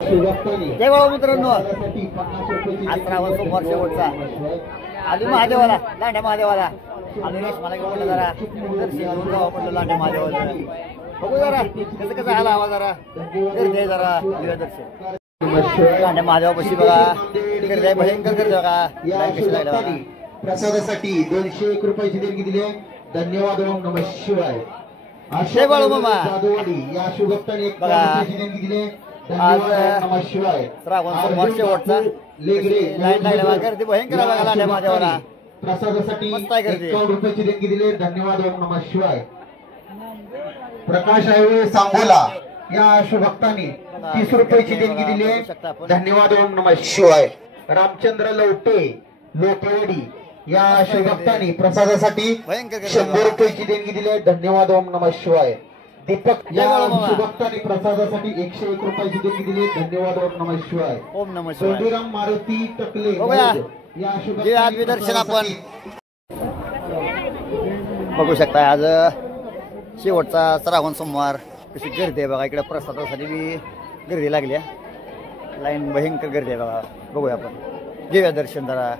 जय बाळा मित्रांनो, आज श्रावण सोमवार शेवटचा आली महादेवाला, लांड्या महादेवाला आम्ही रेशमाला घेऊन जरा दर्शन गावा पडलं लांड्या महादेवाला. बघू जरा कसं कसं आला आवाज जरा गर्दी जरा दिव्या दर्शन लांड्या महादेवापाशी बघा. गर्दी भयंकर गर्दी बघा. कशी लागली प्रसादासाठी 201 रुपयाची देणगी दिली. धन्यवाद. ओम नमः शिवाय. जय बाळू मामा या शुभक्ताने बघा. देणगी दिली. आज श्रावण सोमवार शेवटचा लाईन लागल्या गर्दी भयंकर बघा लांड्या महादेवाला. प्रसादासाठी मस्त आहे गर्दी. 51 रुपयाची देणगी दिली. धन्यवाद. ओम नमः शिवाय. प्रकाश हायवे सांगोला या शुभक्ताने 30 रुपयाची देणगी दिली. धन्यवाद. ओम नमः शिवाय. रामचंद्र लवटे लोकेवाडी या शुभक्ताने प्रसादासाठी 100 रुपयाची देणगी दिली. धन्यवाद. ओम नमः शिवाय. दीपक या शुभक्ताने प्रसादासाठी 101 रुपयाची देणगी दिली. धन्यवाद. ओम नमः शिवाय. ओम नमः शिवाय. सोडीराम मारुती टकले या शुभक्ताने दर्शन आपण बघू शकता. आज शेवटचा श्रावण सोमवार कशी गर्दी आहे बघा. इकडे प्रसादासाठी बी गर्दी लागली आहे. लाईन भयंकर गर्दी आहे बघा. बघूया आपण घेऊया दर्शन जरा.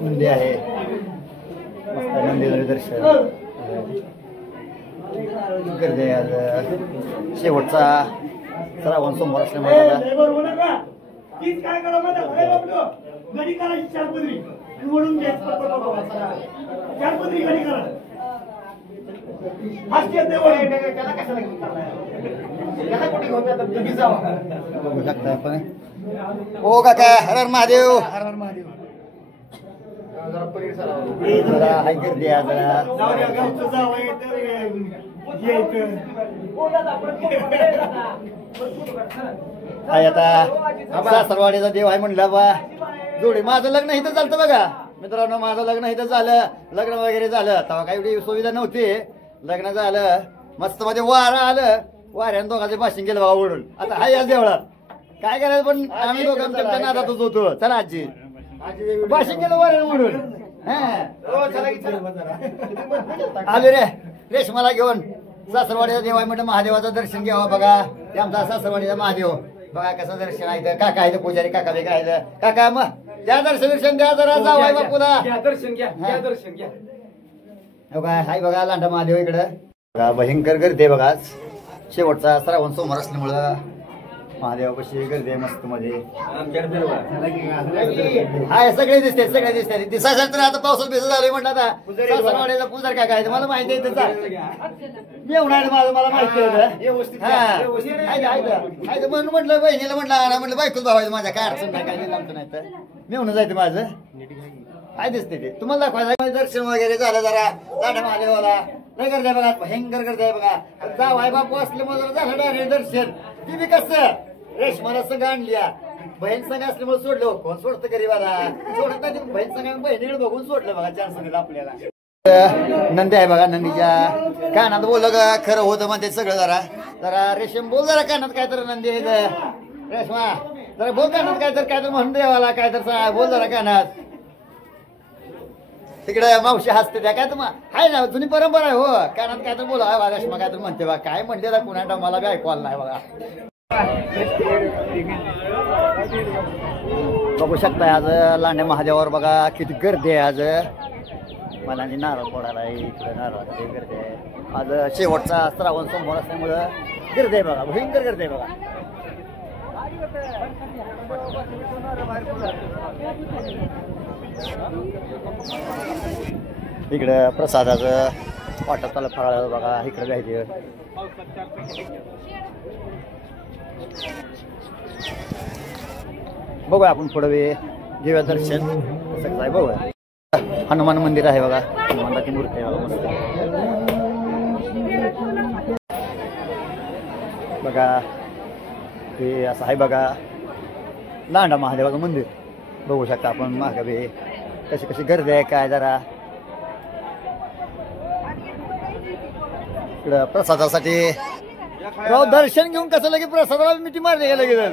नंदी आहे मस्त. नंदीचं दर्शन गर्दी आहे आज शेवटचा श्रावण सोमवार असल्यामुळे बघू शकता आपण. ओ काका हर हर महादेव. हर हर महादेव. जरा हाय गर्दी आहे जरा. हाय आता सासरवाडीचा देव आहे म्हणलं बा. जोडी माझं लग्न इथं चालतं बघा मित्रांनो. माझं लग्न इथं झालं. लग्न वगैरे झालं तेव्हा काही एवढी सुविधा नव्हती. लग्न झालं मस्त मध्ये वारं आलं. वाऱ्यानं दोघांचे भाषण केलं बघा ओढून. आता हाय या देवळात काय करायचं पण आम्ही दोघांच्या नादातच होतो. चला आजी भाषण केलं वाऱ्यानं ओढून. आलो रे रेशमाला घेऊन. सासरवाडीचा देव आहे म्हटलं महादेवाचं दर्शन घ्यावं बघा. ते आमचा सासरवाडीचा महादेव बघा कसं दर्शन आहे. काका आहे पुजारी काका बी काय काका मग द्या दर्शन द्या जरा जावाय बापूला दर्शन घ्या. दर्शन घ्या बघा. हाय बघा लांडा महादेव इकडं बघा. भयंकर गर्दी आहे बघा. शेवटचा श्रावण सोमवार असल्यामुळं महादेवापाशी गर्दी आहे मस्त मध्ये. हाय सगळे दिसते सगळे दिसते. दिसायचं तर आता पावसात भिजत झालोय म्हटलं. आता सासरवाडीचा पुजारी काका आहे मला माहिती आहे त्याचा. मी उन्हाळ्यात माझं मला माहिती आहे म्हणून म्हटलं बहिणीला म्हटलं म्हटलं बायकोच भावायचं माझ्या काय अडचण नाही काय आमचं नाही तर मी म्हणून जायचं माझं काय दिसते ते तुम्हाला दाखवायचं. दर्शन वगैरे झालं जरा लांड्या महादेवाला. नाही गर्दी आहे बघा. भयंकर गर्दी आहे बघा. जावाय बापू असल्यामुळे झालं डायरेक्ट दर्शन. ती बी कसं रेशमाला संघ आणली. बहीण संघ असल्यामुळे सोडलं. कोण सोडतं गरीबाला सोडत नाही. बहीण संघ बहिणीकडे बघून सोडलं बघा. चान्स दिला आपल्याला. नंदी आहे बघा. नंदीच्या कानात बोल खरं होतं म्हणते सगळं. जरा जरा रेशम बोल जरा कानात काय तर. नंदी आहे रेशमा जरा बोल कानात काय तर म्हणून देवाला काय तर बोल जरा कानात. तिकडे मावशी हसते त्या काय तर हाय ना जुनी परंपरा आहे हो. कानात काय तर बोला रेशमा काय तर म्हणते बा. काय म्हणते ना कुणा मला बी ऐकू आलं नाही बघा. बघू शकताय आज लांड्या महादेवावर बघा किती गर्दी आहे. आज मला नारळ फोडायला इकडे नारळाची गर्दी आहे. आज शेवटचा श्रावण सोमवार असल्यामुळं गर्दी आहे बघा. भयंकर गर्दी आहे बघा. इकडं प्रसादाचं वाटप चालू फराळ बघा. इकडे जायचं बघूया आपण पुढे घेऊया दर्शन कसं काय बघूया. हनुमान मंदिर आहे बघा. हनुमानाची मूर्ती आहे बघा मस्त बघा. हे असं आहे बघा लांडा महादेवाचं मंदिर. बघू शकता आपण मागे कशी कशी गर्दी आहे काय. जरा इकडं प्रसादासाठी दर्शन घेऊन कसं लगे प्रसादाला मिठी मारली गेलं गेलं.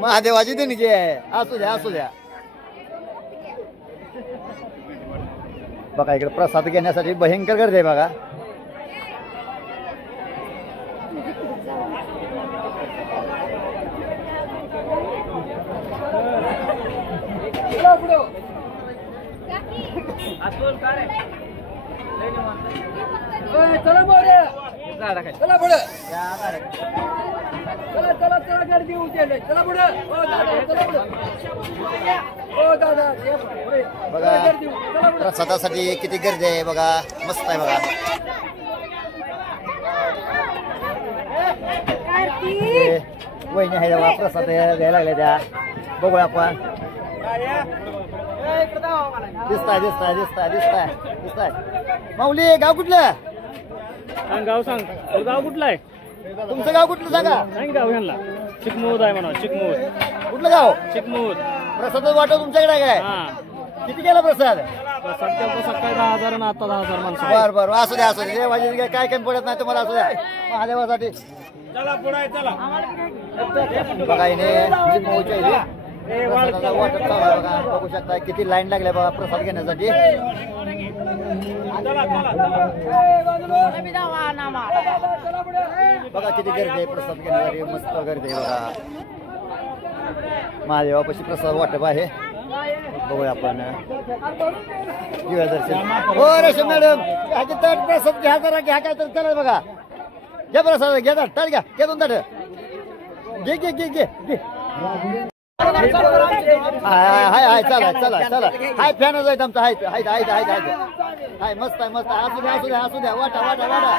महादेवाची देणगी आहे. असू द्या असू द्या. बघा इकडे प्रसाद घेण्यासाठी भयंकर गर्दी आहे बघा. चला पुढे चला गर्दी उचलले चला पुढे बघा प्रसादासाठी किती गर्दी आहे बघा. मस्त आहे बघा. वहिनी आहे बघा प्रसाद द्यायला लागले त्या. बघूया आपण. दिसताय दिसताय दिसताय दिसताय दिसताय. माऊली गाव कुठलं? गाव सांग गाव कुठलं आहे? तुमचं गाव कुठलं सांगा. नाही गाव ह्यांना चिकमूद आहे म्हणा. चिकमूद कुठलं गाव? चिकमूद. प्रसाद वाटो तुमच्याकडे काय? हा किती गेला प्रसाद? सध्या सकाळी 10,000 आणि आता 10,000 माणसं. बर बर असू द्या असू द्या. देवाची काय कमी पडत नाही तुम्हाला. असू द्या महादेवासाठी. चला पुढे चला. बघा हिने मोच्या इथे प्रसादाचा वाटप चालू आहे बघा. बघू शकता किती लाईन लागल्या बघा प्रसाद घेण्यासाठी. बघा किती गर्दी आहे प्रसाद घेण्यासाठी. मस्त गर्दी आहे बघा. महादेवापाशी प्रसाद वाटप आहे. बघूया आपण. घेऊया दर्शन. हो रेशम मॅडम ह्याची ताट प्रसाद घ्या जरा. घ्या काय तर चला बघा. घ्या प्रसाद. घ्या ताट. ताट घ्या. घ्या दोन ताट. घे घे घे घे घे. हाय हाय चला चला चला. हाय फॅनच आहेत आमचा. हाय हाय हाय हाय हाय हाय. मस्त आहे मस्त. असू द्या असू द्या असू द्या. वाटा वाटा वाटा.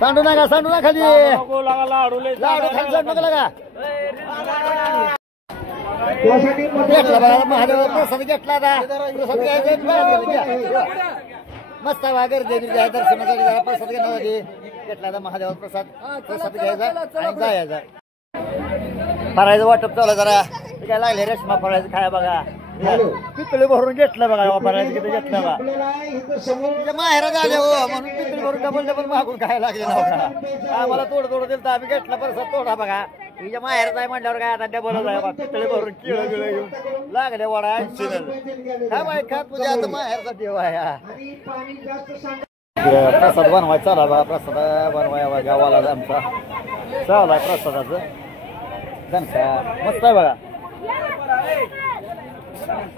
सांडू नका सांडू नका खाली. लाडू खाली सांडू नका लागा. घेतला बघा महादेव प्रसाद घेतला आता. प्रसाद घ्यायचा. मस्त आहे गर्दी आहे दर्शनासाठी जरा प्रसाद घेण्यासाठी. घेतला आता महादेव प्रसाद. प्रसाद घ्यायचा आणि जायचा. फरायचं वाटप चालू जरा. काय लागले रेशमा फरायचं खाया बघा. पितळी भरून घेतलं बघा. फरायचं किती घेतलं बघा. तिच्या माहेरात आले हो म्हणून पितळी भरून डबल डबल मागून खायला लागले ना बघा. आम्हाला थोडं थोडं दिलं तर आम्ही घेतला प्रसाद थोडा बघा. तिच्या माहेरात आहे म्हणल्यावर काय आता डबलच आहे बघा. पितळी भरून किळ गिळ घेऊन लागले वडा 80. काय माहिती खा तुझ्या आता माहेरचा देव आहे. प्रसाद बनवायचा चालू बघा. प्रसाद बनवाय गावाला आमचा चालू आहे प्रसादाचं. धनका मस्त आहे बघा.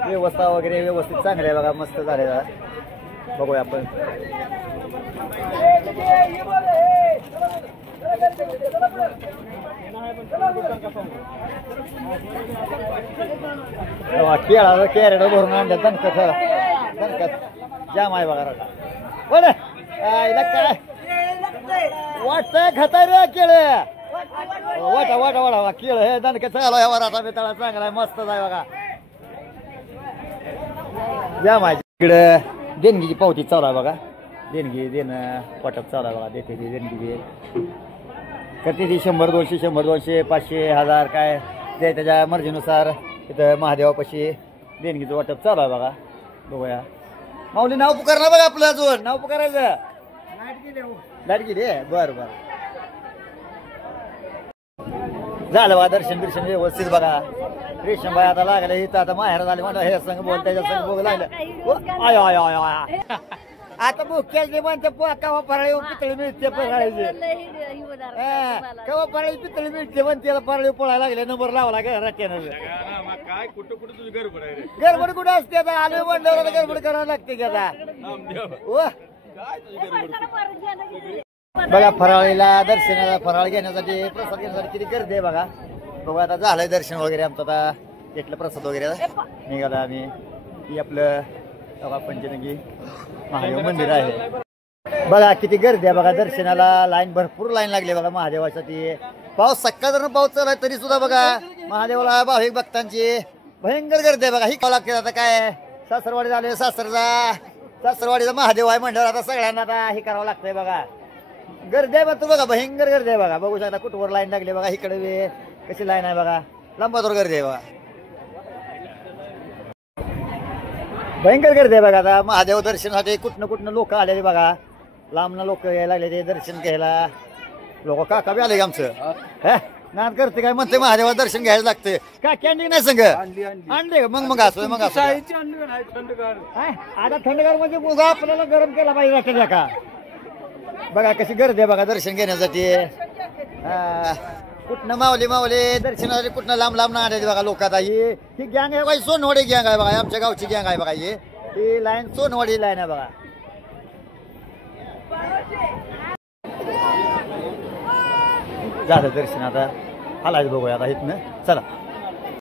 व्यवस्था वगैरे व्यवस्थित चांगली आहे बघा. मस्त झाले बघूया आपण. केळा कॅरेट भरून आणलं. दणकत दणकत जाम आहे बघा. बरं काय वाटतंय खाताय रे केळ. वाटा वाटा वाटा केळ हे दणकत चालू आहे. वराचा बिताळा चांगला आहे. मस्त आहे बघा. जाम आहे. इकडे देणगीची पावती चालू आहे बघा. देणगी देणं वाटप चालू आहे बघा. देते ती देणगी करते ती 100 200 100 200 500 1000 काय ते त्याच्या मर्जीनुसार इथं महादेवापाशी देणगीचं वाटप चालू आहे बघा. बघूया. माऊली नाव पुकारणार बघा आपलं. अजून नाव पुकारायचं. लाईट गेली. बरं बरं झालं बघा. दर्शन बिर्शन व्यवस्थित बघा. रेशम बाई आता लागले इथं. आता माहेर झाले म्हणा. हे संघ बोल त्याच्या संघ बघू लागलं. I I I I. आता मुख्याचे म्हणते कवा फराळी पितळी मिळते. फराळीचे कवा फराळी पितळी मिळते म्हणते. त्याला फराळी पळायला लागले. नंबर लावला रात्यानं. काय कुठं कुठं तुझी गडबड आहे रे? गडबड कुठं असते आता. आले म्हणल्यावर गडबड करावं लागते की आता. बघा फराळीला दर्शनाला फराळ घेण्यासाठी प्रसाद घेण्यासाठी किती गर्दी आहे बघा. बघा आता झालंय दर्शन वगैरे आमचं. आता घेतलं प्रसाद वगैरे निघाला आम्ही. ही आपलं बघा पंचनंगी महादेव मंदिर आहे बघा. किती गर्दी आहे बघा दर्शनाला. लाईन भरपूर लाईन लागली बघा महादेवासाठी. पाऊस सकाळ पाऊस चालू आहे तरी सुद्धा बघा महादेवाला भाविक भक्तांची भयंकर गर्दी आहे बघा. ही लागते आता काय सासरवाडी झाले. सासरवाडीचा महादेव आहे म्हणल्यावर आता सगळ्यांना आता हे करावं लागतंय बघा. गर्दी आहे बघ बघा. भयंकर गर्दी आहे बघा. बघू शकता कुठवर लाईन लागली बघा. इकडे कशी लाईन आहे बघा. लंबावर गर्दी आहे बघा. भयंकर गर्दी आहे बघा. आता महादेव दर्शनासाठी कुठनं लोक आलेले बघा. लांबनं लोक यायला लागले ते दर्शन घ्यायला. लोक काका बी आले आमचं. नाद करते काय म्हणते महादेवा दर्शन घ्यायला लागते का कॅन्डी नाही संग आणले का? मग असं आता थंडगार म्हणजे मुगा आपल्याला गरम केला पाहिजे वाटतं का बघा कशी गर्दी आहे बघा दर्शन घेण्यासाठी कुठनं मावले दर्शनासाठी कुठनं लांब लांब ना बघा लोक आता ही गँग आहे बाई सोनवाडी गँग आहे बघा आमच्या गावची गँग आहे बघा ही लाईन सोनवाडी लाईन आहे बघा झालं दर्शन आता आलाच बघूया आता इथनं चला